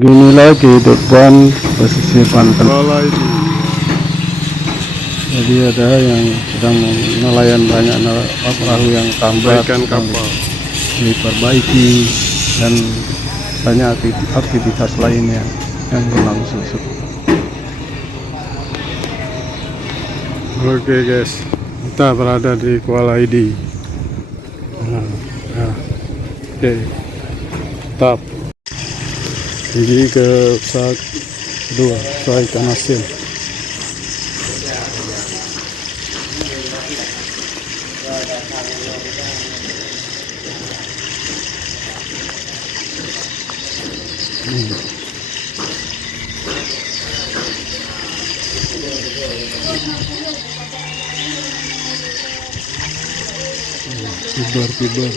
Begini lagi depan posisi pantai. Jadi ada yang sedang nelayan, banyak perahu yang tambat kapal diperbaiki dan banyak aktivitas lainnya yang berlangsung. Oke guys, kita berada di Kuala Idi. Oke, tap. Ini ke usaha kedua, usaha ikan asin. Tibar.